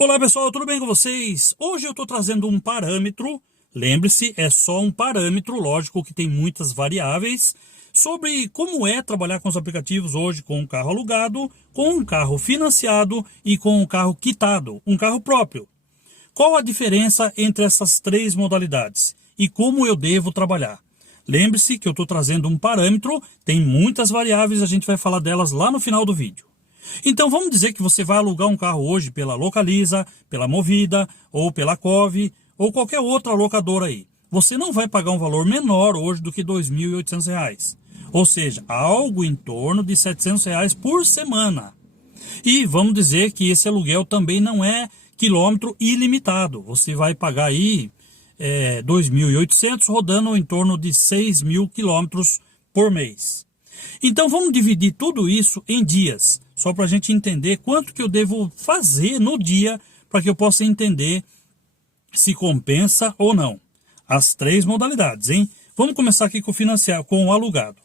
Olá pessoal, tudo bem com vocês? Hoje eu estou trazendo um parâmetro, lembre-se, é só um parâmetro, lógico que tem muitas variáveis, sobre como é trabalhar com os aplicativos hoje com um carro alugado, com um carro financiado e com um carro quitado, um carro próprio. Qual a diferença entre essas três modalidades e como eu devo trabalhar? Lembre-se que eu estou trazendo um parâmetro, tem muitas variáveis, a gente vai falar delas lá no final do vídeo. Então vamos dizer que você vai alugar um carro hoje pela Localiza, pela Movida, ou pela Cove, ou qualquer outra locadora aí. Você não vai pagar um valor menor hoje do que R$ 2.800. Ou seja, algo em torno de R$ 700 por semana. E vamos dizer que esse aluguel também não é quilômetro ilimitado. Você vai pagar aí 2.800 rodando em torno de 6.000 quilômetros por mês. Então vamos dividir tudo isso em dias, só para a gente entender quanto que eu devo fazer no dia para que eu possa entender se compensa ou não. As três modalidades, hein? Vamos começar aqui com o alugado.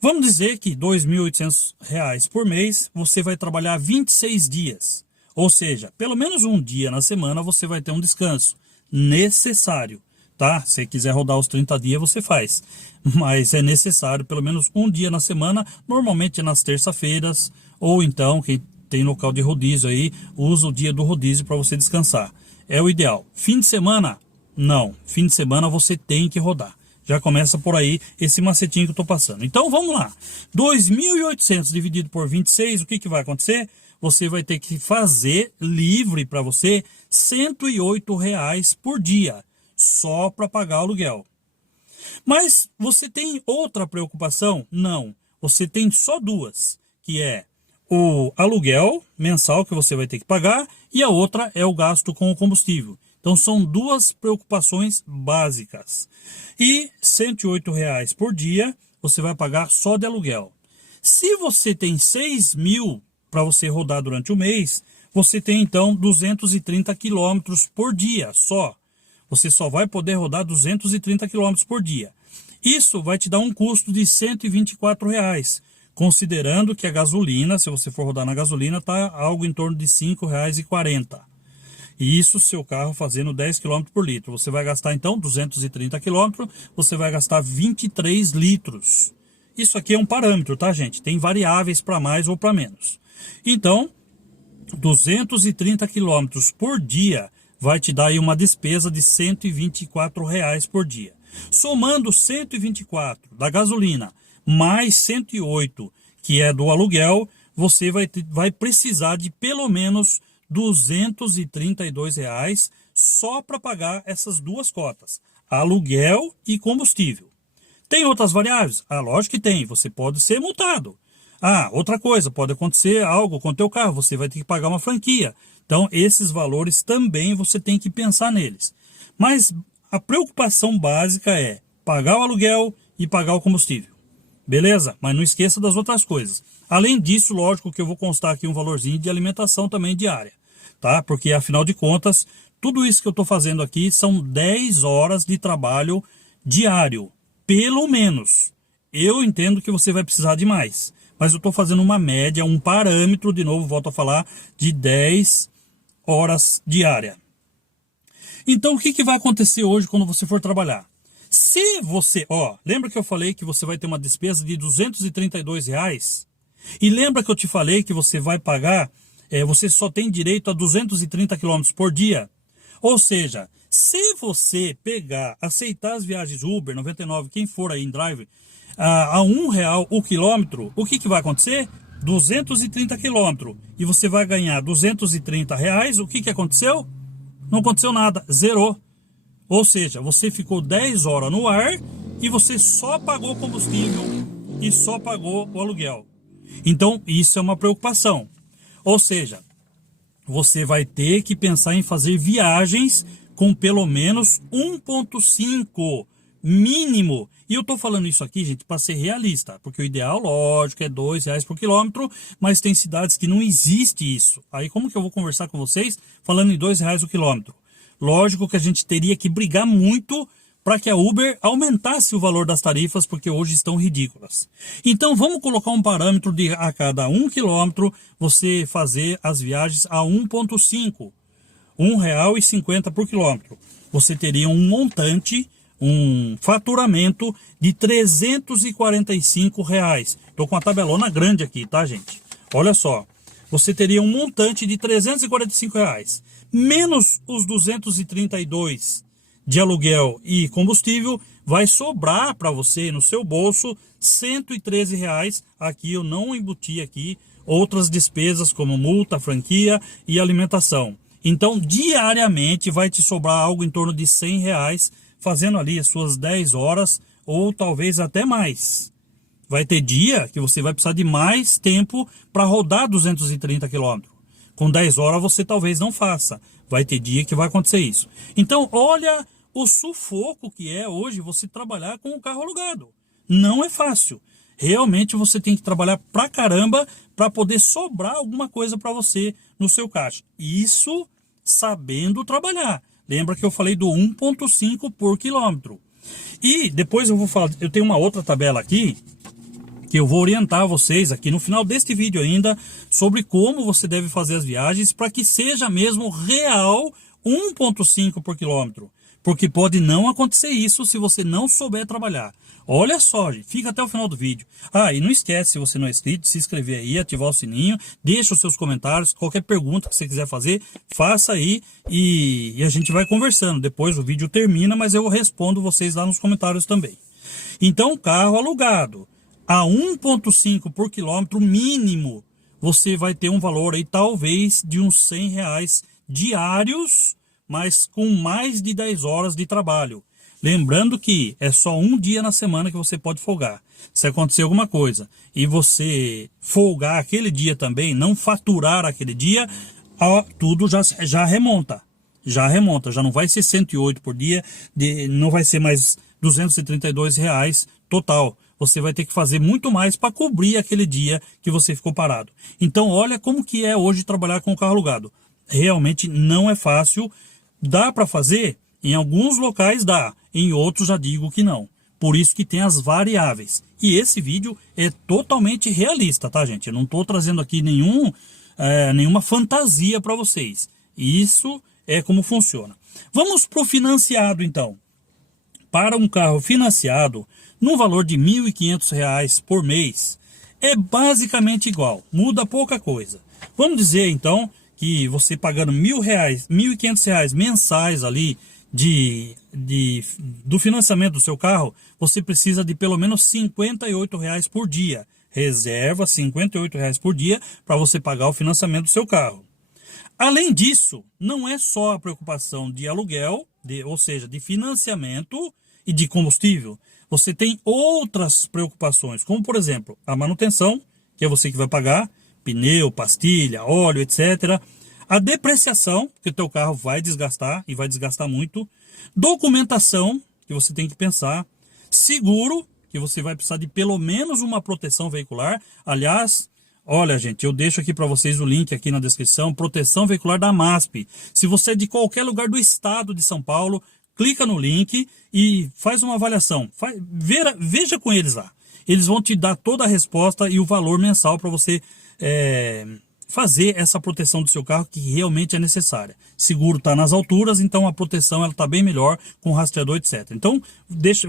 Vamos dizer que R$ 2.800 por mês você vai trabalhar 26 dias. Ou seja, pelo menos um dia na semana você vai ter um descanso necessário. Tá? Se quiser rodar os 30 dias, você faz. Mas é necessário pelo menos um dia na semana, normalmente nas terça-feiras, ou então, quem tem local de rodízio aí, usa o dia do rodízio para você descansar. É o ideal. Fim de semana? Não. Fim de semana você tem que rodar. Já começa por aí esse macetinho que eu estou passando. Então vamos lá. 2.800 dividido por 26, o que vai acontecer? Você vai ter que fazer livre para você R$ 108 por dia. Só para pagar o aluguel. Mas você tem outra preocupação? Não. Você tem só duas, que é o aluguel mensal que você vai ter que pagar e a outra é o gasto com o combustível. Então são duas preocupações básicas. E R$ 108 por dia você vai pagar só de aluguel. Se você tem 6.000 para você rodar durante o mês, você tem então 230 quilômetros por dia só. Você só vai poder rodar 230 km por dia. Isso vai te dar um custo de R$ 124, considerando que a gasolina, se você for rodar na gasolina, está algo em torno de R$ 5,40. E isso seu carro fazendo 10 km por litro. Você vai gastar então 230 km, você vai gastar 23 litros. Isso aqui é um parâmetro, tá, gente? Tem variáveis para mais ou para menos. Então, 230 km por dia vai te dar aí uma despesa de R$ 124 por dia. Somando 124 da gasolina mais 108 que é do aluguel, você vai precisar de pelo menos R$ 232 só para pagar essas duas cotas, aluguel e combustível. Tem outras variáveis? Ah, lógico que tem, você pode ser multado. Ah, outra coisa, pode acontecer algo com o teu carro, você vai ter que pagar uma franquia. Então, esses valores também você tem que pensar neles. Mas a preocupação básica é pagar o aluguel e pagar o combustível. Beleza? Mas não esqueça das outras coisas. Além disso, lógico que eu vou constar aqui um valorzinho de alimentação também diária. Tá? Porque, afinal de contas, tudo isso que eu estou fazendo aqui são 10 horas de trabalho diário. Pelo menos. Eu entendo que você vai precisar de mais. Mas eu estou fazendo uma média, um parâmetro, de novo, volto a falar, de 10 horas diária. Então, o que vai acontecer hoje quando você for trabalhar? Se você, lembra que eu falei que você vai ter uma despesa de R$ 232? E lembra que eu te falei que você vai pagar, você só tem direito a 230 km por dia? Ou seja, se você aceitar as viagens Uber, 99, quem for aí em drive, a R$ 1 o quilômetro, o que vai acontecer? 230 quilômetros e você vai ganhar R$ 230, o que aconteceu? Não aconteceu nada, zerou. Ou seja, você ficou 10 horas no ar e você só pagou combustível e só pagou o aluguel. Então, isso é uma preocupação. Ou seja, você vai ter que pensar em fazer viagens com pelo menos 1,5 mínimo. E eu estou falando isso aqui, gente, para ser realista, porque o ideal, lógico, é R$ 2 por quilômetro, mas tem cidades que não existe isso. Aí como que eu vou conversar com vocês falando em R$ 2 o quilômetro? Lógico que a gente teria que brigar muito para que a Uber aumentasse o valor das tarifas, porque hoje estão ridículas. Então vamos colocar um parâmetro de a cada 1 quilômetro você fazer as viagens a 1,5. R$ 1,50 por quilômetro. Você teria um montante, um faturamento de R$ 345. Estou com uma tabelona grande aqui, tá, gente? Olha só, você teria um montante de R$ 345, menos os 232 de aluguel e combustível, vai sobrar para você no seu bolso R$ 113. Aqui eu não embuti aqui outras despesas como multa, franquia e alimentação. Então, diariamente vai te sobrar algo em torno de R$ 100, fazendo ali as suas 10 horas ou talvez até mais. Vai ter dia que você vai precisar de mais tempo para rodar 230 quilômetros. Com 10 horas você talvez não faça. Vai ter dia que vai acontecer isso. Então, olha o sufoco que é hoje você trabalhar com o carro alugado. Não é fácil. Realmente você tem que trabalhar pra caramba para poder sobrar alguma coisa para você no seu caixa. Isso sabendo trabalhar. Lembra que eu falei do 1,5 por quilômetro. E depois eu vou falar, eu tenho uma outra tabela aqui, que eu vou orientar vocês aqui no final deste vídeo ainda, sobre como você deve fazer as viagens para que seja mesmo real 1,5 por quilômetro. Porque pode não acontecer isso se você não souber trabalhar. Olha só, gente, fica até o final do vídeo. Ah, e não esquece, se você não é inscrito, se inscrever aí, ativar o sininho, deixa os seus comentários, qualquer pergunta que você quiser fazer, faça aí e a gente vai conversando. Depois o vídeo termina, mas eu respondo vocês lá nos comentários também. Então, carro alugado a 1,5 por quilômetro mínimo, você vai ter um valor aí talvez de uns R$ 100 diários, mas com mais de 10 horas de trabalho. Lembrando que é só um dia na semana que você pode folgar. Se acontecer alguma coisa e você folgar aquele dia também, não faturar aquele dia, tudo já remonta. Já remonta, já não vai ser 108 por dia, não vai ser mais R$ 232 total. Você vai ter que fazer muito mais para cobrir aquele dia que você ficou parado. Então olha como que é hoje trabalhar com o carro alugado. Realmente não é fácil. Dá para fazer? Em alguns locais dá, em outros já digo que não. Por isso que tem as variáveis. E esse vídeo é totalmente realista, tá, gente? Eu não estou trazendo aqui nenhuma fantasia para vocês. Isso é como funciona. Vamos para o financiado, então. Para um carro financiado, no valor de R$ 1.500 por mês, é basicamente igual. Muda pouca coisa. Vamos dizer, então, que você pagando R$ 1.500 mensais ali do financiamento do seu carro, você precisa de pelo menos R$ 58 por dia. Reserva R$ 58 por dia para você pagar o financiamento do seu carro. Além disso, não é só a preocupação de aluguel, ou seja, de financiamento e de combustível. Você tem outras preocupações, como por exemplo, a manutenção, que é você que vai pagar, pneu, pastilha, óleo, etc. A depreciação, que o teu carro vai desgastar e vai desgastar muito. Documentação, que você tem que pensar. Seguro, que você vai precisar de pelo menos uma proteção veicular. Aliás, olha, gente, eu deixo aqui para vocês o link aqui na descrição, proteção veicular da MASP. Se você é de qualquer lugar do estado de São Paulo, clica no link e faz uma avaliação. Veja com eles lá. Eles vão te dar toda a resposta e o valor mensal para você fazer essa proteção do seu carro que realmente é necessária. Seguro está nas alturas, então a proteção está bem melhor com rastreador, etc. Então,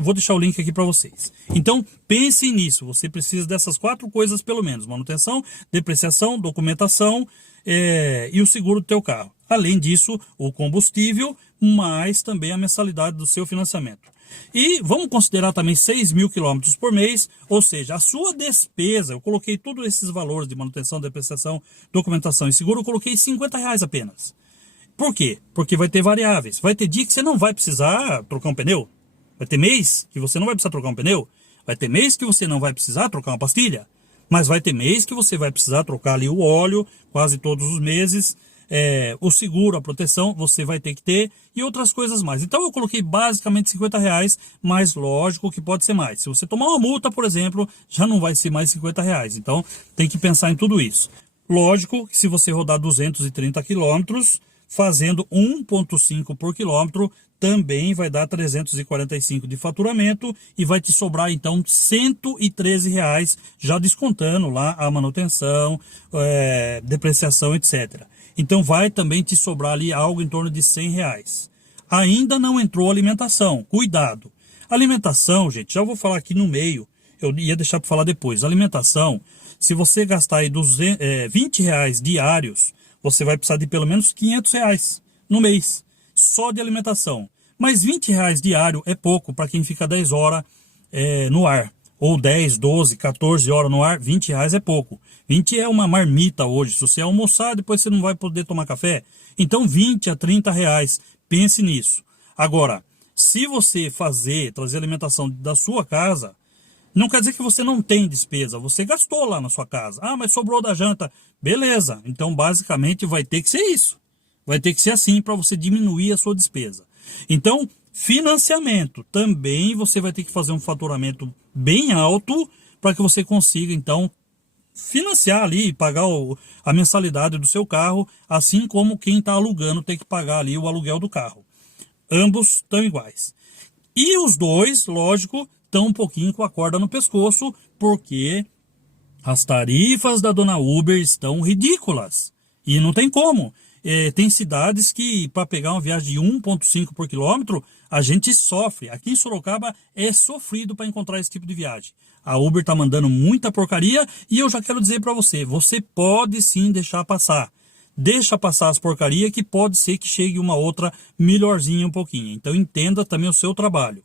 vou deixar o link aqui para vocês. Então, pensem nisso. Você precisa dessas 4 coisas pelo menos. Manutenção, depreciação, documentação e o seguro do teu carro. Além disso, o combustível, mais também a mensalidade do seu financiamento. E vamos considerar também 6.000 quilômetros por mês, ou seja, a sua despesa, eu coloquei todos esses valores de manutenção, depreciação, documentação e seguro, eu coloquei R$ 50 apenas. Por quê? Porque vai ter variáveis. Vai ter dia que você não vai precisar trocar um pneu. Vai ter mês que você não vai precisar trocar um pneu. Vai ter mês que você não vai precisar trocar uma pastilha. Mas vai ter mês que você vai precisar trocar ali o óleo quase todos os meses. O seguro, a proteção, você vai ter que ter e outras coisas mais. Então eu coloquei basicamente R$ 50, mas lógico que pode ser mais. Se você tomar uma multa, por exemplo, já não vai ser mais R$ 50. Então tem que pensar em tudo isso. Lógico que se você rodar 230 quilômetros, fazendo 1,5 por quilômetro, também vai dar 345 de faturamento e vai te sobrar então R$ 113, já descontando lá a manutenção, depreciação, etc. Então vai também te sobrar ali algo em torno de R$ 100. Ainda não entrou alimentação, cuidado. Alimentação, gente, já vou falar aqui no meio, eu ia deixar para falar depois. Alimentação, se você gastar aí R$ 20 diários, você vai precisar de pelo menos R$ 500 no mês, só de alimentação. Mas R$ 20 diário é pouco para quem fica 10 horas no ar. Ou 10, 12, 14 horas no ar, R$ 20 é pouco. 20 é uma marmita hoje. Se você almoçar, depois você não vai poder tomar café. Então 20 a R$ 30, pense nisso. Agora, se você trazer alimentação da sua casa, não quer dizer que você não tem despesa. Você gastou lá na sua casa. Ah, mas sobrou da janta. Beleza. Então basicamente vai ter que ser isso. Vai ter que ser assim para você diminuir a sua despesa. Então, financiamento. Também você vai ter que fazer um faturamento bem alto para que você consiga, então, financiar ali e pagar a mensalidade do seu carro, assim como quem está alugando tem que pagar ali o aluguel do carro. Ambos estão iguais. E os dois, lógico, estão um pouquinho com a corda no pescoço, porque as tarifas da dona Uber estão ridículas. E não tem como. Tem cidades que, para pegar uma viagem de 1,5 por quilômetro, a gente sofre. Aqui em Sorocaba é sofrido para encontrar esse tipo de viagem. A Uber está mandando muita porcaria e eu já quero dizer para você, você pode sim deixar passar. Deixa passar as porcarias que pode ser que chegue uma outra melhorzinha um pouquinho. Então entenda também o seu trabalho.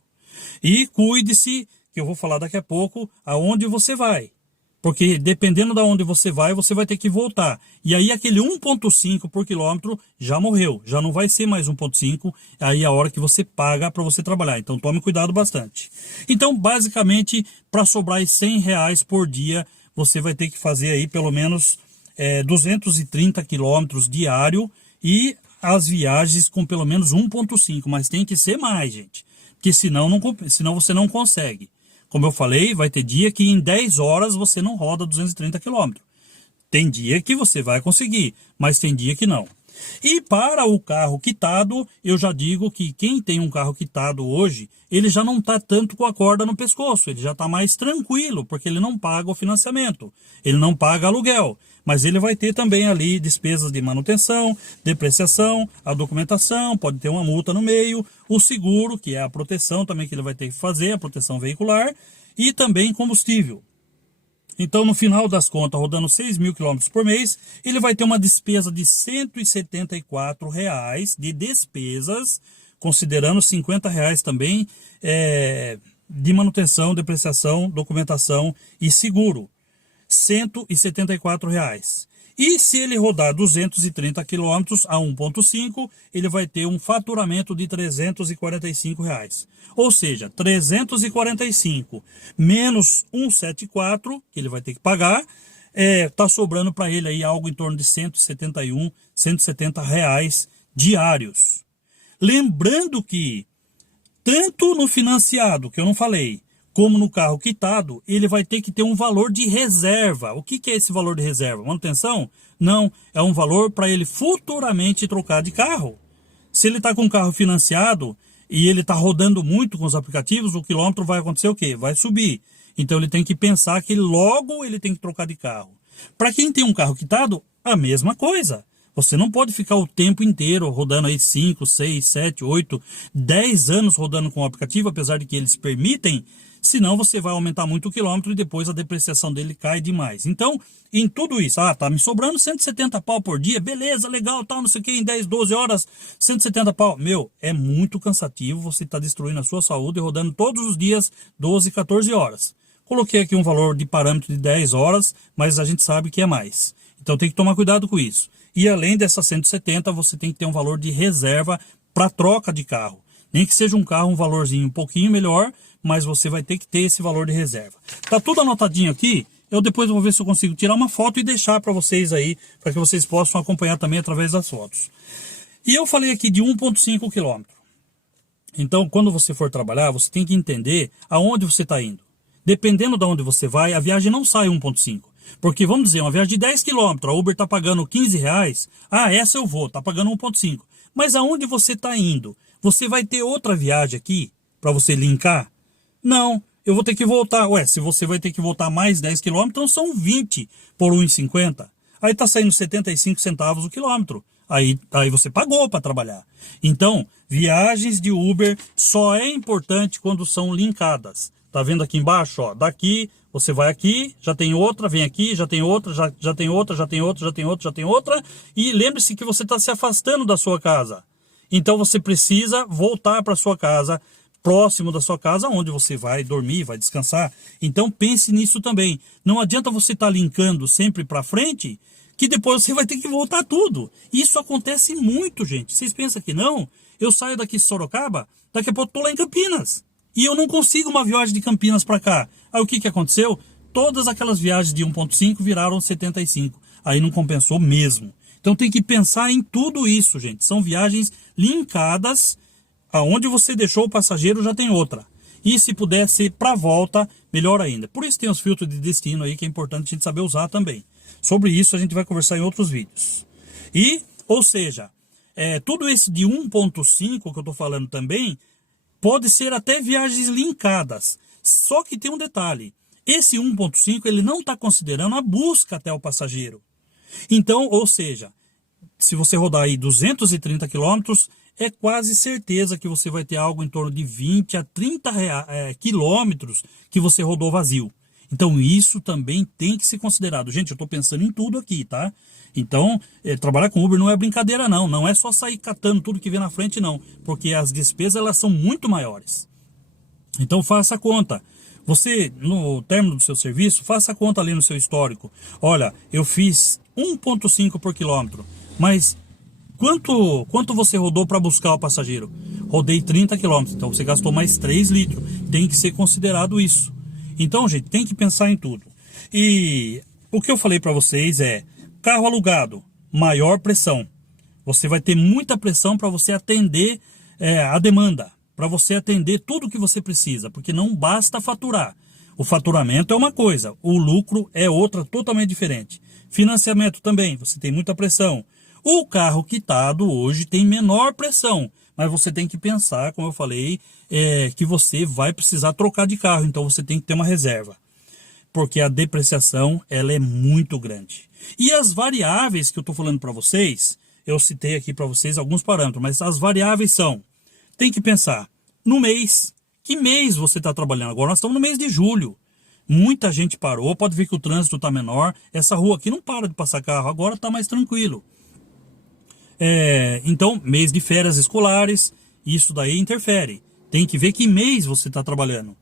E cuide-se, que eu vou falar daqui a pouco, aonde você vai. Porque dependendo de onde você vai ter que voltar. E aí aquele 1,5 por quilômetro já morreu. Já não vai ser mais 1,5. Aí é a hora que você paga para você trabalhar. Então tome cuidado bastante. Então basicamente para sobrar R$ 100 por dia, você vai ter que fazer aí pelo menos 230 quilômetros diário. E as viagens com pelo menos 1,5. Mas tem que ser mais, gente. Porque senão você não consegue. Como eu falei, vai ter dia que em 10 horas você não roda 230 quilômetros. Tem dia que você vai conseguir, mas tem dia que não. E para o carro quitado, eu já digo que quem tem um carro quitado hoje, ele já não está tanto com a corda no pescoço, ele já está mais tranquilo, porque ele não paga o financiamento, ele não paga aluguel. Mas ele vai ter também ali despesas de manutenção, depreciação, a documentação, pode ter uma multa no meio, o seguro, que é a proteção também que ele vai ter que fazer, a proteção veicular, e também combustível. Então, no final das contas, rodando 6.000 quilômetros por mês, ele vai ter uma despesa de R$ 174 de despesas, considerando R$ 50 também de manutenção, depreciação, documentação e seguro. R$ 174. E se ele rodar 230 quilômetros a 1,5, ele vai ter um faturamento de R$ 345. Ou seja, 345 menos 174, que ele vai ter que pagar, tá sobrando para ele aí algo em torno de 171, 170 reais diários. Lembrando que, tanto no financiado, que eu não falei, como no carro quitado, ele vai ter que ter um valor de reserva. O que é esse valor de reserva? Manutenção? Não, é um valor para ele futuramente trocar de carro. Se ele está com um carro financiado e ele está rodando muito com os aplicativos, o quilômetro vai acontecer o quê? Vai subir. Então ele tem que pensar que logo ele tem que trocar de carro. Para quem tem um carro quitado, a mesma coisa. Você não pode ficar o tempo inteiro rodando aí 5, 6, 7, 8, 10 anos rodando com o aplicativo, apesar de que eles permitem, senão você vai aumentar muito o quilômetro e depois a depreciação dele cai demais. Então, em tudo isso, tá me sobrando 170 pau por dia, beleza, legal, tal, não sei o que, em 10, 12 horas, 170 pau. Meu, é muito cansativo, você está destruindo a sua saúde e rodando todos os dias 12, 14 horas. Coloquei aqui um valor de parâmetro de 10 horas, mas a gente sabe que é mais. Então tem que tomar cuidado com isso. E além dessas 170, você tem que ter um valor de reserva para troca de carro. Nem que seja um carro, um valorzinho um pouquinho melhor, mas você vai ter que ter esse valor de reserva. Tá tudo anotadinho aqui. Eu depois vou ver se eu consigo tirar uma foto e deixar para vocês aí, para que vocês possam acompanhar também através das fotos. E eu falei aqui de 1,5 km. Então, quando você for trabalhar, você tem que entender aonde você está indo. Dependendo de onde você vai, a viagem não sai 1,5. Porque, vamos dizer, uma viagem de 10 km, a Uber está pagando R$ 15, essa eu vou, está pagando 1,5. Mas aonde você está indo? Você vai ter outra viagem aqui para você linkar? Não, eu vou ter que voltar. Se você vai ter que voltar mais 10 km, então são 20 por 1,50. Aí tá saindo 75 centavos o quilômetro. Aí você pagou para trabalhar. Então, viagens de Uber só é importante quando são linkadas. Tá vendo aqui embaixo, ó? Daqui, você vai aqui, já tem outra, vem aqui, já tem outra, já tem outra, já tem outra, já tem outra, já tem outra. E lembre-se que você está se afastando da sua casa. Então você precisa voltar para sua casa, próximo da sua casa, onde você vai dormir, vai descansar. Então pense nisso também. Não adianta você estar linkando sempre para frente, que depois você vai ter que voltar tudo. Isso acontece muito, gente. Vocês pensam que não? Eu saio daqui de Sorocaba, daqui a pouco estou lá em Campinas. E eu não consigo uma viagem de Campinas para cá. Aí o que aconteceu? Todas aquelas viagens de 1.5 viraram 75. Aí não compensou mesmo. Então tem que pensar em tudo isso, gente. São viagens linkadas, aonde você deixou o passageiro já tem outra. E se puder ser para volta, melhor ainda. Por isso tem os filtros de destino aí que é importante a gente saber usar também. Sobre isso a gente vai conversar em outros vídeos. E, ou seja, tudo isso de 1.5 que eu estou falando também, pode ser até viagens linkadas. Só que tem um detalhe. Esse 1.5 ele não está considerando a busca até o passageiro. Então, ou seja, se você rodar aí 230 quilômetros, é quase certeza que você vai ter algo em torno de 20 a 30 quilômetros que você rodou vazio. Então isso também tem que ser considerado. Gente, eu estou pensando em tudo aqui, tá? Então, trabalhar com Uber não é brincadeira não. Não é só sair catando tudo que vem na frente não. Porque as despesas elas são muito maiores. Então faça a conta. Você, no término do seu serviço, faça a conta ali no seu histórico. Olha, eu fiz 1.5 por quilômetro. Mas quanto você rodou para buscar o passageiro? Rodei 30 quilômetros. Então você gastou mais 3 litros. Tem que ser considerado isso. Então, gente, tem que pensar em tudo. E o que eu falei para vocês é, carro alugado, maior pressão. Você vai ter muita pressão para você atender a demanda, para você atender tudo que você precisa, porque não basta faturar. O faturamento é uma coisa, o lucro é outra totalmente diferente. Financiamento também, você tem muita pressão. O carro quitado hoje tem menor pressão, mas você tem que pensar, como eu falei, que você vai precisar trocar de carro, então você tem que ter uma reserva. Porque a depreciação ela é muito grande. E as variáveis que eu estou falando para vocês, eu citei aqui para vocês alguns parâmetros, mas as variáveis são, tem que pensar no mês, que mês você está trabalhando? Agora nós estamos no mês de julho. Muita gente parou, pode ver que o trânsito está menor, essa rua aqui não para de passar carro, agora está mais tranquilo. Então, mês de férias escolares, isso daí interfere. Tem que ver que mês você está trabalhando.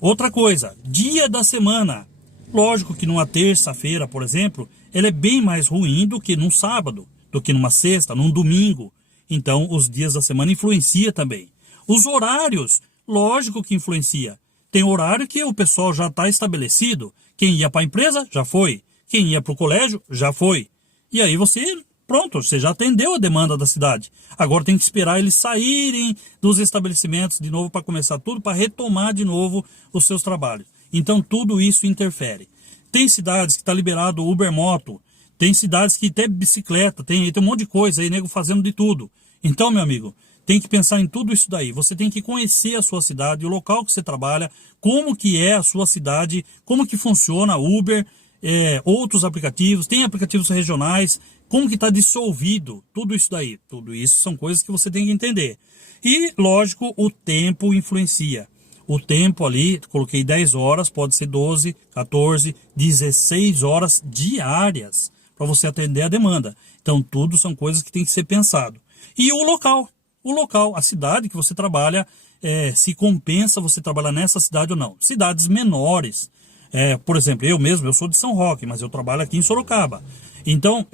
Outra coisa, dia da semana. Lógico que numa terça-feira, por exemplo, ela é bem mais ruim do que num sábado, do que numa sexta, num domingo. Então, os dias da semana influencia também. Os horários, lógico que influencia. Tem horário que o pessoal já está estabelecido. Quem ia para a empresa, já foi. Quem ia para o colégio, já foi. E aí pronto, você já atendeu a demanda da cidade. Agora tem que esperar eles saírem dos estabelecimentos de novo para começar tudo, para retomar de novo os seus trabalhos. Então tudo isso interfere. Tem cidades que está liberado Uber Moto, tem cidades que tem bicicleta, tem um monte de coisa aí, nego fazendo de tudo. Então, meu amigo, tem que pensar em tudo isso daí. Você tem que conhecer a sua cidade, o local que você trabalha, como que é a sua cidade, como que funciona Uber, outros aplicativos, tem aplicativos regionais, como que está dissolvido, tudo isso daí. Tudo isso são coisas que você tem que entender. E, lógico, o tempo influencia. O tempo ali, coloquei 10 horas, pode ser 12, 14, 16 horas diárias para você atender a demanda. Então, tudo são coisas que tem que ser pensado. E o local, a cidade que você trabalha, se compensa você trabalhar nessa cidade ou não. Cidades menores, por exemplo, eu sou de São Roque, mas eu trabalho aqui em Sorocaba. Então,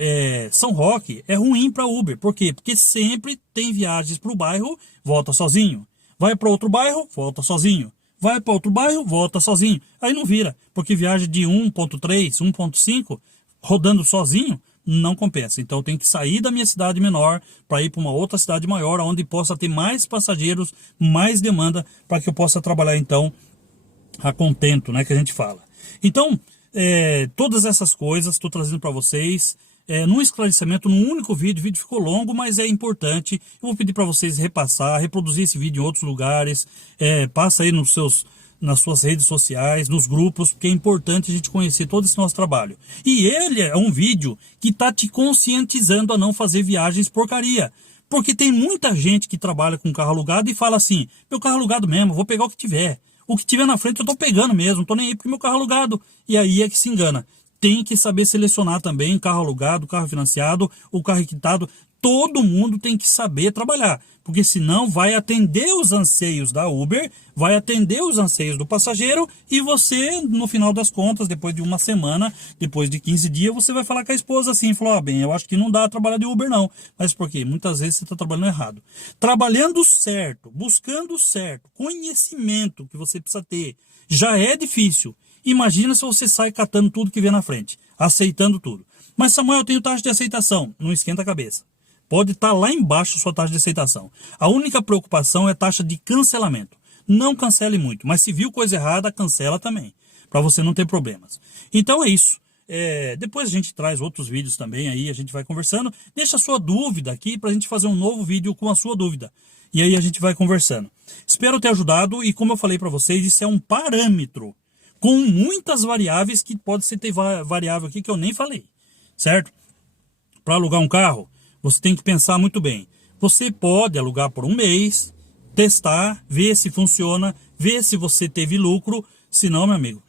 São Roque é ruim para Uber. Por quê? Porque sempre tem viagens para o bairro, volta sozinho. Vai para outro bairro, volta sozinho. Vai para outro bairro, volta sozinho. Aí não vira, porque viagem de 1.3, 1.5, rodando sozinho, não compensa. Então tem que sair da minha cidade menor para ir para uma outra cidade maior, onde possa ter mais passageiros, mais demanda, para que eu possa trabalhar então a contento, né, que a gente fala. Então, todas essas coisas estou trazendo para vocês num esclarecimento, num único vídeo. O vídeo ficou longo, mas é importante. Eu vou pedir para vocês reproduzir esse vídeo em outros lugares. Passa aí nos seus nas suas redes sociais, nos grupos, porque é importante a gente conhecer todo esse nosso trabalho. E ele é um vídeo que está te conscientizando a não fazer viagens porcaria. Porque tem muita gente que trabalha com carro alugado e fala assim, meu carro alugado mesmo, vou pegar o que tiver. O que tiver na frente eu tô pegando mesmo, não tô nem aí porque meu carro é alugado. E aí é que se engana. Tem que saber selecionar também carro alugado, carro financiado, o carro quitado. Todo mundo tem que saber trabalhar, porque senão vai atender os anseios da Uber, vai atender os anseios do passageiro e você, no final das contas, depois de uma semana, depois de 15 dias, você vai falar com a esposa assim, falou, ah, bem, eu acho que não dá trabalhar de Uber não. Mas por quê? Muitas vezes você está trabalhando errado. Trabalhando certo, buscando certo, conhecimento que você precisa ter, já é difícil. Imagina se você sai catando tudo que vê na frente, aceitando tudo. Mas Samuel, eu tenho taxa de aceitação. Não esquenta a cabeça. Pode estar lá embaixo a sua taxa de aceitação. A única preocupação é a taxa de cancelamento. Não cancele muito, mas se viu coisa errada, cancela também, para você não ter problemas. Então é isso. Depois a gente traz outros vídeos também aí, a gente vai conversando. Deixa a sua dúvida aqui para a gente fazer um novo vídeo com a sua dúvida. E aí a gente vai conversando. Espero ter ajudado e como eu falei para vocês, isso é um parâmetro com muitas variáveis que pode ser ter variável aqui que eu nem falei, certo? Para alugar um carro, você tem que pensar muito bem. Você pode alugar por um mês, testar, ver se funciona, ver se você teve lucro. Se não, meu amigo,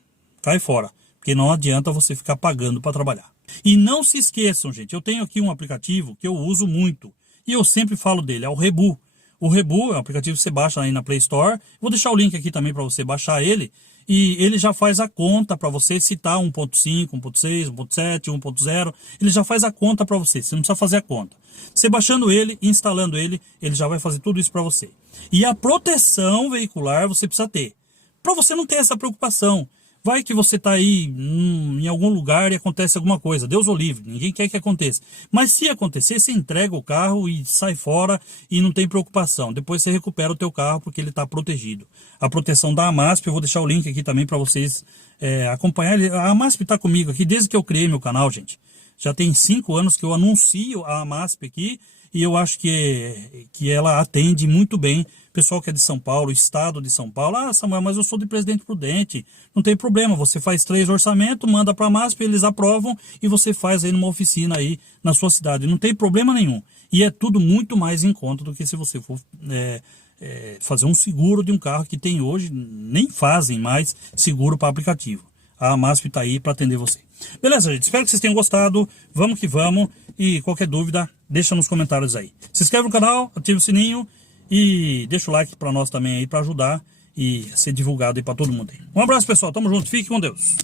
cai fora. Porque não adianta você ficar pagando para trabalhar. E não se esqueçam, gente, eu tenho aqui um aplicativo que eu uso muito. E eu sempre falo dele, é o Rebu. O Rebu é um aplicativo que você baixa aí na Play Store. Vou deixar o link aqui também para você baixar ele. E ele já faz a conta para você se está 1.5, 1.6, 1.7, 1.0. Ele já faz a conta para você, você não precisa fazer a conta. Você baixando ele, instalando ele, ele já vai fazer tudo isso para você. E a proteção veicular você precisa ter. Para você não ter essa preocupação. Vai que você está aí em algum lugar e acontece alguma coisa. Deus o livre, ninguém quer que aconteça. Mas se acontecer, você entrega o carro e sai fora e não tem preocupação. Depois você recupera o teu carro porque ele está protegido. A proteção da Amasp, eu vou deixar o link aqui também para vocês acompanharem. A Amasp está comigo aqui desde que eu criei meu canal, gente. Já tem 5 anos que eu anuncio a Amasp aqui e eu acho que ela atende muito bem. Pessoal que é de São Paulo, estado de São Paulo. Ah, Samuel, mas eu sou de Presidente Prudente. Não tem problema, você faz 3 orçamentos, manda para a Amasp, eles aprovam e você faz aí numa oficina aí na sua cidade. Não tem problema nenhum. E é tudo muito mais em conta do que se você for fazer um seguro de um carro que tem hoje, nem fazem mais seguro para aplicativo. A Amasp está aí para atender você. Beleza, gente? Espero que vocês tenham gostado. Vamos que vamos. E qualquer dúvida, deixa nos comentários aí. Se inscreve no canal, ativa o sininho e deixa o like para nós também aí, para ajudar e ser divulgado aí para todo mundo aí. Um abraço, pessoal. Tamo junto. Fique com Deus.